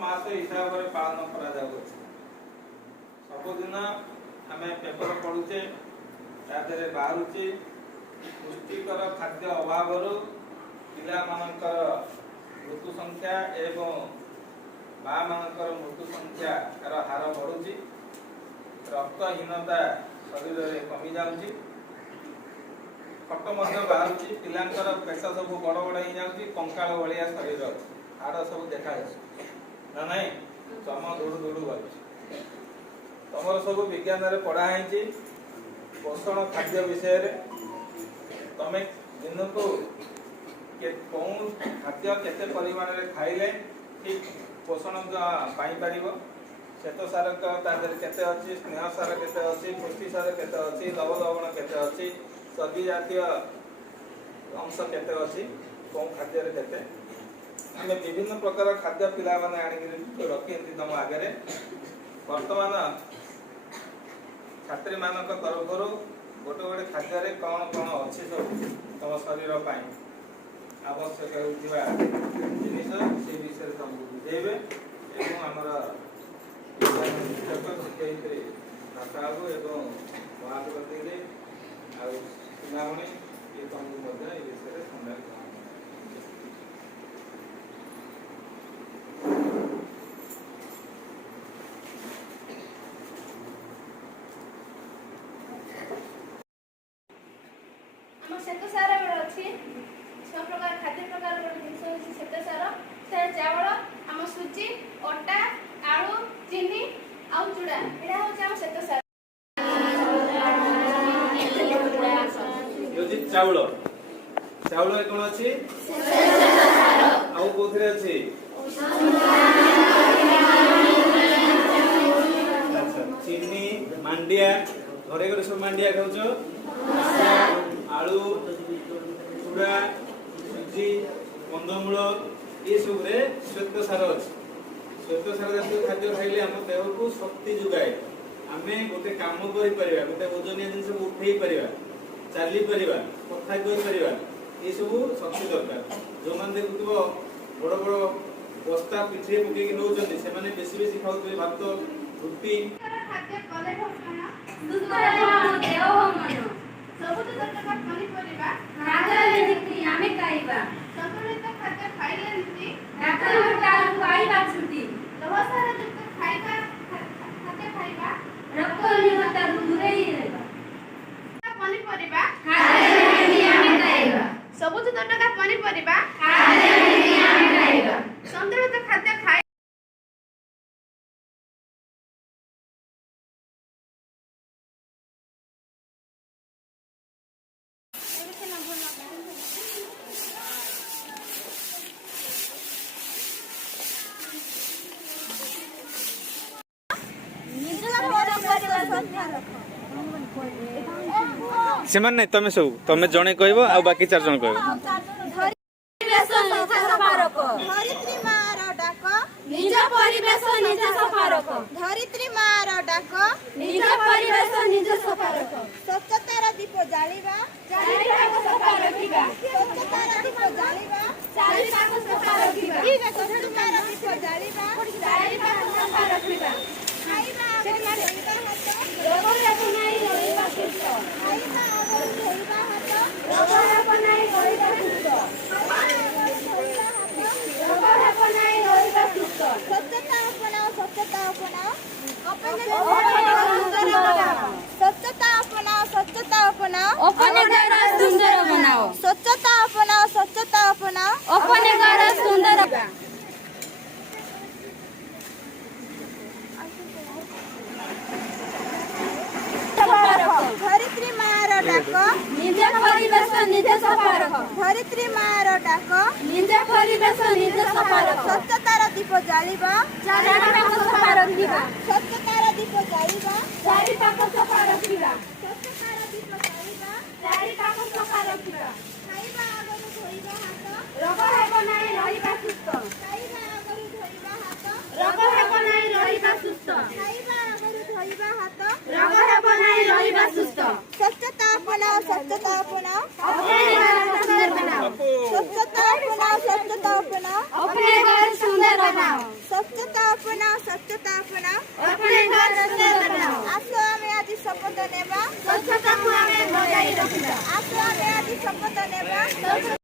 मास हिसाब से पालन करा सबुदिन आम पेपर पढ़ुचे बाहर पुष्टिकर खाद्य अभाव पिला मृत्यु संख्या एवं माँ मानकर मृत्यु संख्या हार बढ़ुची रक्तहीनता शरीर में कमी जाऊँगी फट बाहर पिलांकर पेशा सब बड़ बड़ हो जाऊँगी कंकाल भाया शरीर हाड़ सब देखा ना ना चम धुड़ धुड़ गल तुम सब विज्ञान में पढ़ाई पोषण खाद्य विषय तुम दिन को कौन खाद्य केते परिमाण में खाइले ठीक पोषण पाइपर श्वेत सार केते अच्छी स्नेह सार केते अच्छी पुष्टि सार केते अच्छी लव लवण केते अच्छी चर्बी जातीय अंश केते अच्छी कौन खाद्य केते आम विभिन्न प्रकार खाद्य पिला मैंने आणिक रखी तुम आगे बर्तमान छात्री मान तरफ गोटे गोटे खाद्य कौन कौन अच्छी सब तुम शरीर आवश्यक होता जिन से विषय तुमको बुझेबे आमर शिक्षक शिक्षयित्री भाषा बाबू एवं महाप्रती पिलामणि ये तुमको विषय संध्या श्वेत सार अच्छी 6 प्रकार खाद्य प्रकार जिन श्वेत सार चावल आम सुजी अटा आलू चीनी आउ चूड़ा यहाँ हूँ श्वेत सार चावल चावल कौन अच्छी आउ कोथरे अच्छी चीनी मांडिया घरे घरे सब मांडिया खाऊ आलू चूड़ा सुजी कंदमूल ये सब श्वेत सार अच्छी श्वेत सार जातीय खाद्य खाइले आम देह को शक्ति जुगाए आम गोटे काम कर गोटे ओजनिया जिन उठे पार चली पार कथा कही ये सब शक्ति दरकार जो मैंने देखुव बड़ बड़ बस्ता पिठे पकई नौ से बेसी बेसी खाऊ भात रुटी ସବୁଠୁ ଦରକାର ପନିପରିବା ଖାଦ୍ୟ ଆମେ ଖାଇବା ସନ୍ତୁଳିତ ଖାଦ୍ୟ ଖାଇଲେ ନି ଡାକ୍ତରଙ୍କୁ ଆଇବା ଛୁଟି ଲବସାର ଯୁକ୍ତ ଖାଇବା ଖାଦ୍ୟ ଖାଇବା ରକ୍ତହୀନତାରୁ ଦୂରେଇ ରହିବା ପନିପରିବା ଖାଦ୍ୟ ଆମେ ଖାଇବା ସବୁଠୁ ଦରକାର ପନିପରିବା ଖାଦ୍ୟ ଆମେ ଖାଇବା ସନ୍ତୁଳିତ ଖାଦ୍ୟ ଖାଇ से नहीं तमें सब तमें जड़े कह आ बाकी 4 जन कह धरित्री मार डाक निज परिवेश निज सफा रख स्वच्छतार दीप जालिबा चारि पाख सफा रखिबा स्वच्छतार दीप जालिबा चारि पाख सफा रखिबा स्वच्छतार दीप जालिबा चारि पाख सफा रखिबा खाइबा सेना धोइबा हाथ रोग नहीं रहिबा सुस्थ खाइबा अगर धोइबा हाथ रोग नहीं रहिबा सुस्थ रोग नहीं रहिबा सुस्थ स्वच्छता अपनाओ स्वच्छता अपनाओ स्वच्छता अपनाओ स्वच्छता अपनाओ अपने घर सुंदर बनाओ स्वच्छता अपनाओ स्वच्छता अपनाओ अपने घर सुंदर धरित्री मार डाक निज परिवेश निज सफा रख धरित्री मार डाक निज परिवेश निज सफा रख स्वच्छतार दीप जालिबा चारि पाख सफा रखिबा स्वच्छतार दीप जालिबा चारि पाख सफा रखिबा स्वच्छतार दीप जालिबा चारि पाख सफा रखिबा खाइबा आगर धोइबा हाथ रोग हेब नाही रहिबा सुस्थ खाइबा आगर धोइबा हाथ रोग हेब नाही रहिबा सुस्थ खाइबा आगर धोइबा हाथ रोग हेब नाही रहिबा सुस्थ स्वच्छता अपनाओ स्वच्छता अपनाओ अपने घर सुंदर बनाओ स्वच्छता अपनाओ स्वच्छता अपनाओ अपने घर सुंदर बनाओ स्वच्छता ସ୍ୱଚ୍ଛତା ଆପଣାଅ अपने घर सुंदर बनाओ ଆସ ଆମେ ଆଜି ଶପଥ ନେବା स्वच्छता को हमें बजाय रखना ଆସ ଆମେ ଆଜି ଶପଥ ନେବା स्वच्छता